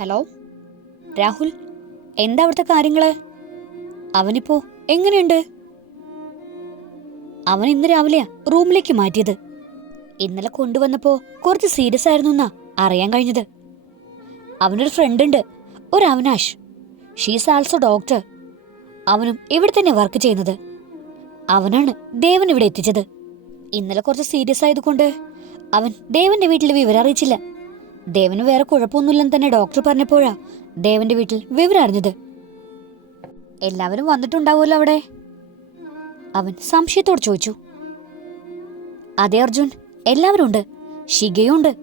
Hello? Rahul എന്താ അവിടുത്തെ കാര്യങ്ങൾ? അവനിപ്പോ എങ്ങനെയുണ്ട്? അവൻ ഇന്ന് രാവിലെ റൂമിലേക്ക് മാറ്റിയത്. ഇന്നലെ കൊണ്ടുവന്നപ്പോ കുറച്ച് സീരിയസ് ആയിരുന്നു എന്നാ അറിയാൻ കഴിഞ്ഞത്. അവനൊരു ഫ്രണ്ട് ഉണ്ട് ഒരു അവിനാഷ്. ഷീസ് ആൾസോ ഡോക്ടർ അവനും ഇവിടെ തന്നെ വർക്ക് ചെയ്യുന്നത്. അവനാണ് ദേവൻ ഇവിടെ എത്തിച്ചത്. ഇന്നലെ കുറച്ച് സീരിയസ് ആയതുകൊണ്ട് അവൻ ദേവന്റെ വീട്ടിൽ വിവരം അറിയിച്ചില്ല. ദേവന് വേറെ കുഴപ്പമൊന്നുമില്ലെന്ന് തന്നെ ഡോക്ടർ പറഞ്ഞപ്പോഴാ ദേവന്റെ വീട്ടിൽ വിവരം അറിഞ്ഞത് എല്ലാവരും വന്നിട്ടുണ്ടാവുമല്ലോ അവിടെ. അവൻ സംശയത്തോട് ചോദിച്ചു. അതെ അർജുൻ എല്ലാവരും ഉണ്ട്. ഷിഗയും ഉണ്ട്.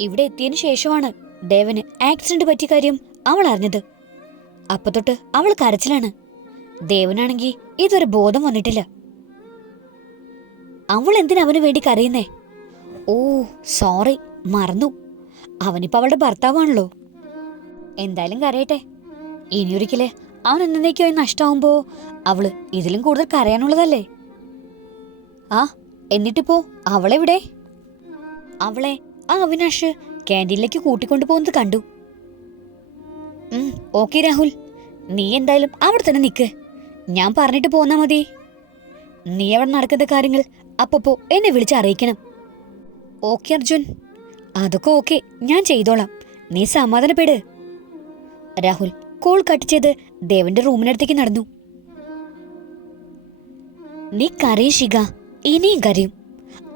ഇവിടെ എത്തിയതിനു ശേഷമാണ് ദേവന് ആക്സിഡന്റ് പറ്റിയ കാര്യം അവൾ അറിഞ്ഞത്. അപ്പൊ തൊട്ട് അവൾ കരച്ചിലാണ്. ദേവനാണെങ്കിൽ ഇതൊരു ബോധം വന്നിട്ടില്ല. അവൾ എന്തിനു വേണ്ടി കരയുന്നേ? ഓ സോറി മറന്നു. അവനിപ്പോ അവളുടെ ഭർത്താവാണല്ലോ. എന്തായാലും കരയട്ടെ. ഇനിയൊരിക്കലേ അവൻ എന്നേക്കായി നഷ്ടമാവുമ്പോ അവൾ ഇതിലും കൂടുതൽ കരയാനുള്ളതല്ലേ? ആ എന്നിട്ടിപ്പോ അവളെവിടെ? അവളെ ആ അവിനാഷ് ക്യാന്റീനിലേക്ക് കൂട്ടിക്കൊണ്ടു പോകുന്നത് കണ്ടു. ഓക്കെ രാഹുൽ. നീ എന്തായാലും അവിടെ തന്നെ നിക്ക്. ഞാൻ പറഞ്ഞിട്ട് പോന്നാ മതി. നീ അവിടെ നടക്കുന്ന കാര്യങ്ങൾ അപ്പപ്പോ എന്നെ വിളിച്ച് അറിയിക്കണം. ഓക്കെ അർജുൻ. അതൊക്കെ ഓക്കെ ഞാൻ ചെയ്തോളാം. നീ സമാധാനപ്പെട്. രാഹുൽ കോൾ കട്ട് ചെയ്ത് ദേവന്റെ റൂമിനടുത്തേക്ക് നടന്നു. നീ കരയും ശിഖ ഇനിയും കരയും.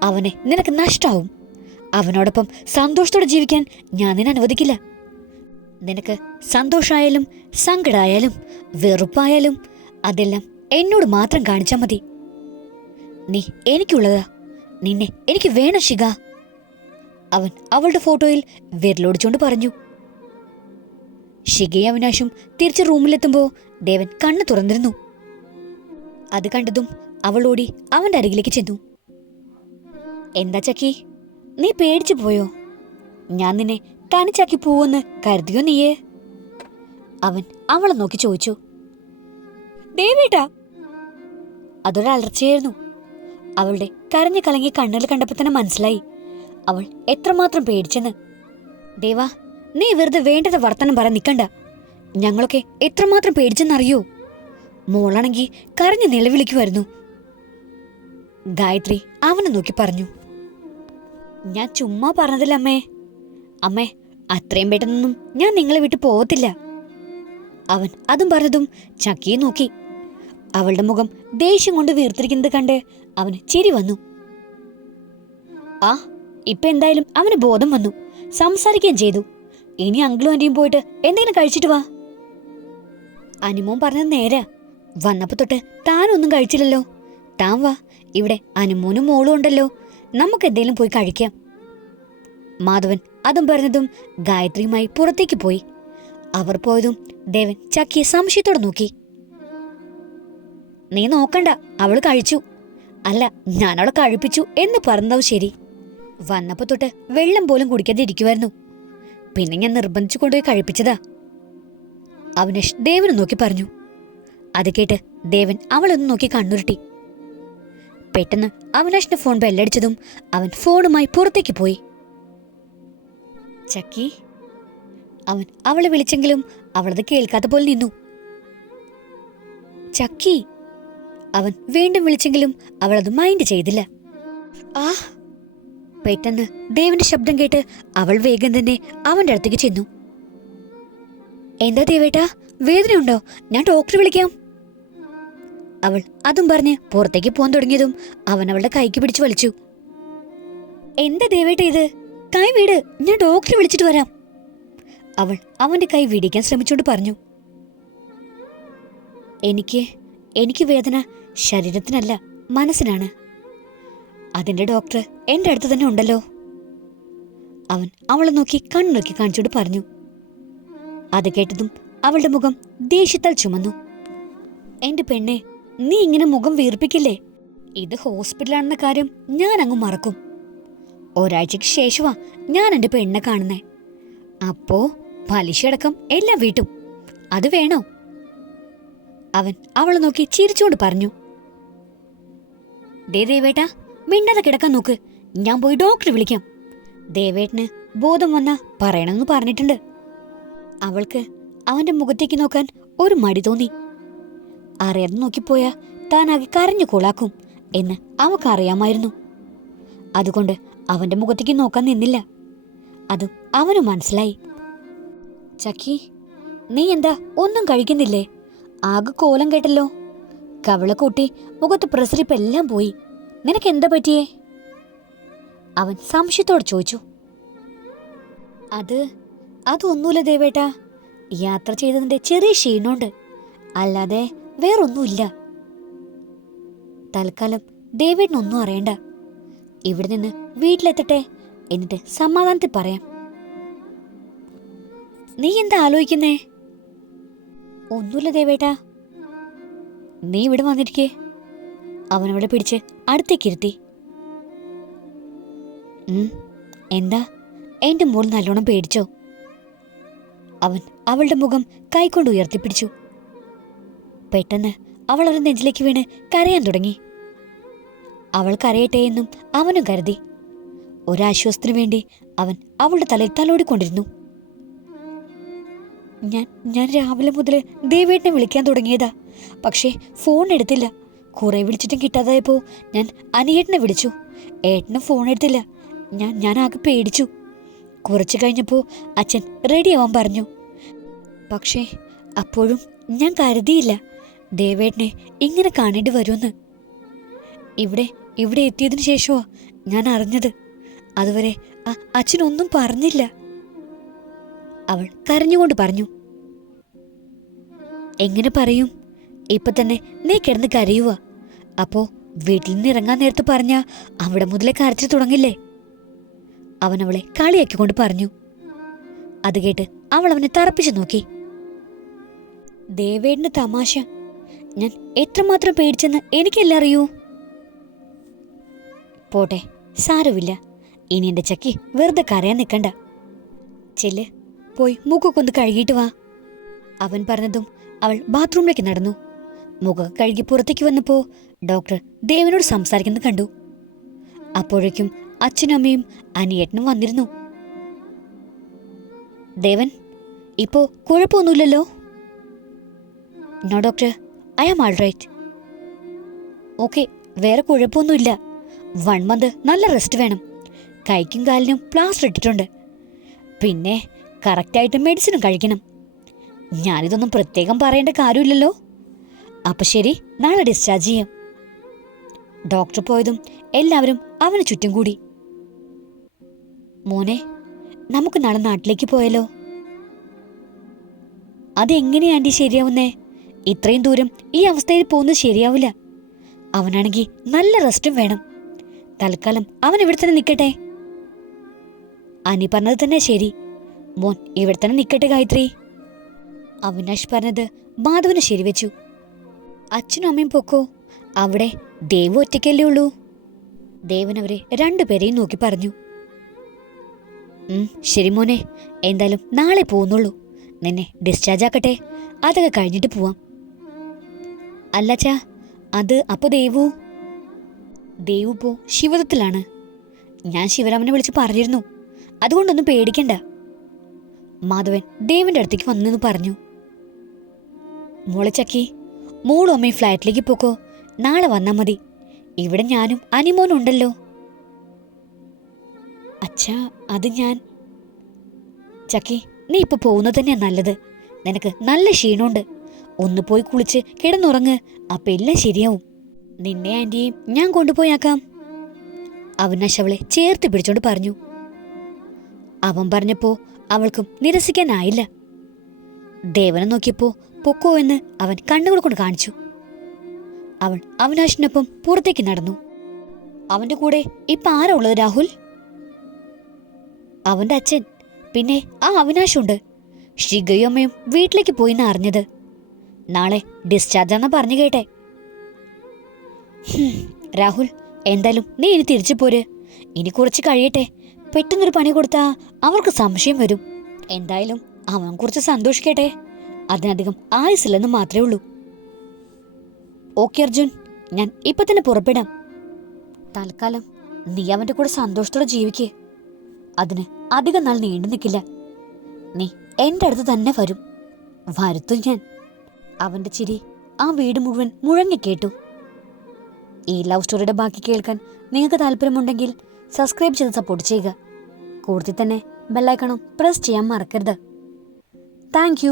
അവനെ നിനക്ക് നഷ്ടാവും. അവനോടൊപ്പം സന്തോഷത്തോടെ ജീവിക്കാൻ ഞാൻ നിന്നെ അനുവദിക്കില്ല. നിനക്ക് സന്തോഷമായാലും സങ്കടമായാലും വെറുപ്പായാലും അതെല്ലാം എന്നോട് മാത്രം കാണിച്ചാൽ മതി. നീ എനിക്കുള്ളതാ. നിന്നെ എനിക്ക് വേണം ശിഖ. അവൻ അവളുടെ ഫോട്ടോയിൽ വിരലോടിച്ചുകൊണ്ട് പറഞ്ഞു. ഷിഗയും അവിനാശും തിരിച്ച് റൂമിലെത്തുമ്പോ ദേവൻ കണ്ണു തുറന്നിരുന്നു. അത് കണ്ടതും അവളോടി അവന്റെ അരികിലേക്ക് ചെന്നു. എന്താ ചക്കി? നീ പേടിച്ചു പോയോ? ഞാൻ നിന്നെ തനിച്ചാക്കി പോവെന്ന് കരുതിയോ നീയേ? അവൻ അവളെ നോക്കി ചോദിച്ചു. ദേവേട്ടാ! അതൊരു അലർച്ചയായിരുന്നു. അവളുടെ കരഞ്ഞു കലങ്ങി കണ്ണുകൾ കണ്ടപ്പോ തന്നെ മനസ്സിലായി. അവൾ എത്രമാത്രം പേടിച്ചെന്ന്. ദേവാ നീ വെറുതെ വേണ്ടത് വർത്തനം പറ നിക്കണ്ട ഞങ്ങളൊക്കെ എത്രമാത്രം പേടിച്ചെന്നറിയോ? മോളാണെങ്കി കരഞ്ഞു നിലവിളിക്കുമായിരുന്നു. ഗായത്രി അവനെ നോക്കി പറഞ്ഞു. ഞാൻ ചുമ്മാ പറഞ്ഞതില്ല അമ്മേ? അമ്മേ അത്രയും പെട്ടെന്നൊന്നും ഞാൻ നിങ്ങളെ വിട്ടു പോകത്തില്ല. അവൻ അതും പറഞ്ഞതും ചക്കിയെ നോക്കി. അവളുടെ മുഖം ദേഷ്യം കൊണ്ട് വീർത്തിരിക്കുന്നത് കണ്ട് അവന് ചിരി വന്നു. ആ ഇപ്പൊ എന്തായാലും അവന് ബോധം വന്നു. സംസാരിക്കുകയും ചെയ്തു. ഇനി അങ്കിളും അന്റിയും പോയിട്ട് എന്തെങ്കിലും കഴിച്ചിട്ട് വാ. അനുമോൻ പറഞ്ഞത് നേരെ. വന്നപ്പോ തൊട്ട് താനൊന്നും കഴിച്ചില്ലല്ലോ. താൻ വാ. ഇവിടെ അനുമോനും മോളും ഉണ്ടല്ലോ. നമുക്ക് എന്തെങ്കിലും പോയി കഴിക്കാം. മാധവൻ അതും പറഞ്ഞതും ഗായത്രിയുമായി പുറത്തേക്ക് പോയി. അവർ പോയതും ദേവൻ ചക്കിയെ സംശയത്തോടെ നോക്കി. നീ നോക്കണ്ട. അവൾ കഴിച്ചു. അല്ല ഞാനവളെ കഴിപ്പിച്ചു എന്ന് പറഞ്ഞതും ശരി. വന്നപ്പോ തൊട്ട് വെള്ളം പോലും കുടിക്കാതെ ഇരിക്കുമായിരുന്നു പിന്നെ ഞാൻ നിർബന്ധിച്ചു കൊണ്ടുപോയി കഴിപ്പിച്ചതാ. അവനേഷ് ദേവനെ നോക്കി പറഞ്ഞു. അത് കേട്ട് ദേവൻ അവളൊന്ന് നോക്കി കണ്ണുരുട്ടി. പെട്ടെന്ന് അവനാഷിന്റെ ഫോൺ ബെല്ലടിച്ചതും അവൻ ഫോണുമായി പുറത്തേക്ക് പോയി. ചക്കി അവൻ അവളെ വിളിച്ചെങ്കിലും അവളത് കേൾക്കാത്ത പോലെ നിന്നു. ചക്കി അവൻ വീണ്ടും വിളിച്ചെങ്കിലും അവളത് മൈൻഡ് ചെയ്തില്ല. ആ പെട്ടെന്ന് ദേവന്റെ ശബ്ദം കേട്ട് അവൾ വേഗം തന്നെ അവന്റെ അടുത്തേക്ക് ചെന്നു. എന്താ ദേവേട്ടാ? വേദനയുണ്ടോ ഞാൻ ഡോക്ടറെ വിളിക്കാം. അവൾ അതും പറഞ്ഞ് പുറത്തേക്ക് പോകാൻ തുടങ്ങിയതും അവൻ അവളുടെ കൈക്ക് പിടിച്ചു വലിച്ചു. എന്താ ദേവേട്ട ഇത്? കൈ വീട് ഞാൻ ഡോക്ടറെ വിളിച്ചിട്ട് വരാം. അവൾ അവന്റെ കൈ വിടിക്കാൻ ശ്രമിച്ചുകൊണ്ട് പറഞ്ഞു. എനിക്ക് എനിക്ക് വേദന ശരീരത്തിനല്ല മനസ്സിനാണ്. അതിന്റെ ഡോക്ടർ എന്റെ അടുത്ത് തന്നെ ഉണ്ടല്ലോ. അവൻ അവളെ നോക്കി കണ്ണുനോക്കി കാണിച്ചോട് പറഞ്ഞു. അത് കേട്ടതും അവളുടെ മുഖം ദേഷ്യത്താൽ ചുമന്നു. എന്റെ പെണ്ണെ നീ ഇങ്ങനെ മുഖം വീർപ്പിക്കില്ലേ? ഇത് ഹോസ്പിറ്റലാണെന്ന കാര്യം ഞാൻ അങ്ങ് മറക്കും. ഒരാഴ്ചക്ക് ശേഷമാ ഞാൻ എന്റെ പെണ്ണെ കാണുന്നേ. അപ്പോ പലിശയടക്കം എല്ലാം വീട്ടും. അത് വേണോ? അവൻ അവളെ നോക്കി ചിരിച്ചുകൊണ്ട് പറഞ്ഞു. ദേ ദേവേട്ട മിണ്ടാതെ കിടക്കാൻ നോക്ക്. ഞാൻ പോയി ഡോക്ടറെ വിളിക്കാം. ദേവേട്ടന് ബോധം വന്ന പറയണമെന്ന് പറഞ്ഞിട്ടുണ്ട്. അവൾക്ക് അവന്റെ മുഖത്തേക്ക് നോക്കാൻ ഒരു മടി തോന്നി. അറിയാതെ നോക്കിപ്പോയാ താൻ ആകെ കരഞ്ഞു കൊളാക്കും എന്ന് അവക്കറിയാമായിരുന്നു അതുകൊണ്ട് അവന്റെ മുഖത്തേക്ക് നോക്കാൻ നിന്നില്ല. അതും അവന് മനസ്സിലായി. ചക്കി നീ എന്താ ഒന്നും കഴിക്കുന്നില്ലേ? ആകെ കോലം കേട്ടല്ലോ. കവള കൂട്ടി മുഖത്ത് പ്രസരിപ്പെല്ലാം പോയി. നിനക്ക് എന്താ പറ്റിയേ? അവൻ സംശയത്തോട് ചോദിച്ചു. അത് അതൊന്നുമില്ല ദേവേട്ടാ. യാത്ര ചെയ്തതിന്റെ ചെറിയ ക്ഷീണമുണ്ട്. അല്ലാതെ വേറൊന്നുമില്ല. തൽക്കാലം ഡേവിഡിനൊന്നും അറിയണ്ട. ഇവിടെ നിന്ന് വീട്ടിലെത്തട്ടെ എന്നിട്ട് സമാധാനത്തിൽ പറയാം. നീ എന്താ ആലോചിക്കുന്നേ? ഒന്നുമില്ല ദേവേട്ടാ. നീ ഇവിടെ വന്നിരിക്കേ. അവനവിടെ പിടിച്ച് അടുത്തേക്കിരുത്തി എന്താ? എന്റെ മോൾ നല്ലോണം പേടിച്ചോ? അവൻ അവളുടെ മുഖം കൈകൊണ്ട് ഉയർത്തിപ്പിടിച്ചു പെട്ടെന്ന് അവൾ അവരുടെ നെഞ്ചിലേക്ക് വീണ് കരയാൻ തുടങ്ങി. അവൾ കരയട്ടെ എന്നും അവനും കരുതി. ഒരാശ്വാസത്തിനു വേണ്ടി അവൻ അവളുടെ തലയിൽ തലോടിക്കൊണ്ടിരുന്നു. ഞാൻ ഞാൻ രാവിലെ മുതൽ ദേവേട്ടനെ വിളിക്കാൻ തുടങ്ങിയതാ. പക്ഷേ ഫോൺ എടുത്തില്ല. കുറെ വിളിച്ചിട്ടും കിട്ടാതായപ്പോ ഞാൻ അനിയേട്ടനെ വിളിച്ചു. ഏട്ടനും ഫോൺ എടുത്തില്ല. ഞാൻ ഞാൻ ആകെ പേടിച്ചു. കുറച്ച് കഴിഞ്ഞപ്പോൾ അച്ഛൻ റെഡിയാവാൻ പറഞ്ഞു. പക്ഷേ അപ്പോഴും ഞാൻ കരുതിയില്ല ദേവേട്ടനെ ഇങ്ങനെ കാണേണ്ടി വരുമെന്ന്. ഇവിടെ ഇവിടെ എത്തിയതിനു ശേഷമോ ഞാൻ അറിഞ്ഞത്. അതുവരെ അച്ഛനൊന്നും പറഞ്ഞില്ല. അവൾ കരഞ്ഞുകൊണ്ട് പറഞ്ഞു. എങ്ങനെ പറയും? ഇപ്പൊ തന്നെ നീ കിടന്ന് കരയുക അപ്പോ വീട്ടിൽ നിന്ന് ഇറങ്ങാൻ നേരത്ത് പറഞ്ഞ അവിടെ മുതലേ കരച്ചു തുടങ്ങില്ലേ? അവൻ അവളെ കളിയാക്കിക്കൊണ്ട് പറഞ്ഞു. അത് കേട്ട് അവൾ അവനെ തറപ്പിച്ചു നോക്കി. ദേവേടിന്റെ തമാശ. ഞാൻ എത്രമാത്രം പേടിച്ചെന്ന് എനിക്കെല്ലാം അറിയൂ? പോട്ടെ സാരമില്ല. ഇനി എന്റെ ചക്കി വെറുതെ കരയാൻ നിൽക്കണ്ട. ചെല്ല് പോയി ഒന്ന് കഴുകിയിട്ട് വാ. അവൻ പറഞ്ഞതും അവൾ ബാത്റൂമിലേക്ക് നടന്നു. മുഖം കഴുകി പുറത്തേക്ക് വന്നപ്പോ ഡോക്ടർ ദേവനോട് സംസാരിക്കുന്നത് കണ്ടു. അപ്പോഴേക്കും അച്ഛനും അമ്മയും അനിയേട്ടനും വന്നിരുന്നു. ദേവൻ ഇപ്പോ കുഴപ്പമൊന്നുമില്ലല്ലോ? No doctor I am all right okay വേറെ കുഴപ്പമൊന്നുമില്ല. വൺ മന്ത് നല്ല റെസ്റ്റ് വേണം. കൈക്കും കാലിനും പ്ലാസ്റ്റർ ഇട്ടിട്ടുണ്ട്. പിന്നെ കറക്റ്റായിട്ട് മെഡിസിനും കഴിക്കണം. ഞാനിതൊന്നും പ്രത്യേകം പറയേണ്ട കാര്യമില്ലല്ലോ. അപ്പൊ ശരി നാളെ ഡിസ്ചാർജ് ചെയ്യാം. ഡോക്ടർ പോയതും എല്ലാവരും അവന് ചുറ്റും കൂടി. മോനെ നമുക്ക് നാളെ നാട്ടിലേക്ക് പോയല്ലോ അതെങ്ങനെയാ ആന്റി ശരിയാവുന്നേ? ഇത്രയും ദൂരം ഈ അവസ്ഥയിൽ പോകുന്നത് ശരിയാവില്ല. അവനാണെങ്കിൽ നല്ല റെസ്റ്റും വേണം. തൽക്കാലം അവൻ ഇവിടെ തന്നെ നിൽക്കട്ടെ അനി പറഞ്ഞത് തന്നെ ശരി. മോൻ ഇവിടെ തന്നെ നിൽക്കട്ടെ ഗായത്രി. അവിനാഷ് പറഞ്ഞത് മാധവന് ശരിവെച്ചു അച്ഛനും അമ്മയും പൊക്കോ? അവിടെ ദേവു ഒറ്റയ്ക്കല്ലേ ഉള്ളൂ? ദേവനവരെ രണ്ടുപേരെയും നോക്കി പറഞ്ഞു. ശരി മോനെ എന്തായാലും നാളെ പോകുന്നുള്ളൂ. നിന്നെ ഡിസ്ചാർജ് ആക്കട്ടെ. അതൊക്കെ കഴിഞ്ഞിട്ട് പോവാം. അല്ലച്ചാ അത് അപ്പൊ ദേവു? ദേവു പോ ശിവദത്തിലാണ്. ഞാൻ ശിവരാമനെ വിളിച്ച് പറഞ്ഞിരുന്നു. അതുകൊണ്ടൊന്നും പേടിക്കണ്ട. മാധവൻ ദേവിന്റെ അടുത്തേക്ക് വന്നെന്ന് പറഞ്ഞു. മോളെ ചക്കി മോളും അമ്മയും ഫ്ലാറ്റിലേക്ക് പോക്കോ. നാളെ വന്നാൽ മതി. ഇവിടെ ഞാനും അനിമോൻ ഉണ്ടല്ലോ അച്ഛാ അത് ഞാൻ. ചക്കി നീ ഇപ്പൊ പോകുന്നത് തന്നെയാ നല്ലത്. നിനക്ക് നല്ല ക്ഷീണമുണ്ട്. ഒന്ന് പോയി കുളിച്ച് കിടന്നുറങ്ങ്. അപ്പൊ എല്ലാം ശരിയാവും. നിന്നെ ആന്റിയും ഞാൻ കൊണ്ടുപോയാക്കാം. അവിനാശ് അവളെ ചേർത്ത് പിടിച്ചോണ്ട് പറഞ്ഞു. അവൻ പറഞ്ഞപ്പോ അവൾക്കും നിരസിക്കാനായില്ല. ദേവനെ നോക്കിയപ്പോ പൊക്കോ എന്ന് അവൻ കണ്ണുകൾ കൊണ്ട് കാണിച്ചു. അവൾ അവിനാശിനൊപ്പം പുറത്തേക്ക് നടന്നു. അവന്റെ കൂടെ ഇപ്പൊ ആരാ ഉള്ളത് രാഹുൽ? അവന്റെ അച്ഛൻ. പിന്നെ ആ അവിനാശുണ്ട്. ഷിഗയും അമ്മയും വീട്ടിലേക്ക് പോയിന്ന് അറിഞ്ഞത്. നാളെ ഡിസ്ചാർജ് ആണെന്ന് പറഞ്ഞു കേട്ടെ. രാഹുൽ എന്തായാലും നീ ഇനി തിരിച്ചു പോര്. ഇനി കുറച്ച് കഴിയട്ടെ. പെട്ടെന്നൊരു പണി കൊടുത്താ അവർക്ക് സംശയം വരും. എന്തായാലും അവൻ കുറച്ച് സന്തോഷിക്കട്ടെ. അതിനധികം ആയുസില്ലെന്ന് മാത്രമേ ഉള്ളൂ. ഓക്കെ അർജുൻ. ഞാൻ ഇപ്പൊ തന്നെ പുറപ്പെടാം. തൽക്കാലം നീ അവന്റെ കൂടെ സന്തോഷത്തോടെ ജീവിക്കേ. അതിന് അധികം നാൾ നീണ്ടു നിൽക്കില്ല. നീ എന്റെ അടുത്ത് തന്നെ വരും. വരുത്തും ഞാൻ. അവന്റെ ചിരി ആ വീട് മുഴുവൻ മുഴങ്ങിക്കേട്ടു ഈ ലവ് സ്റ്റോറിയുടെ ബാക്കി കേൾക്കാൻ നിങ്ങൾക്ക് താല്പര്യമുണ്ടെങ്കിൽ സബ്സ്ക്രൈബ് ചെയ്ത് സപ്പോർട്ട് ചെയ്യുക. കൂടുതൽ തന്നെ ബെല്ലൈക്കണം പ്രസ് ചെയ്യാൻ മറക്കരുത്. താങ്ക്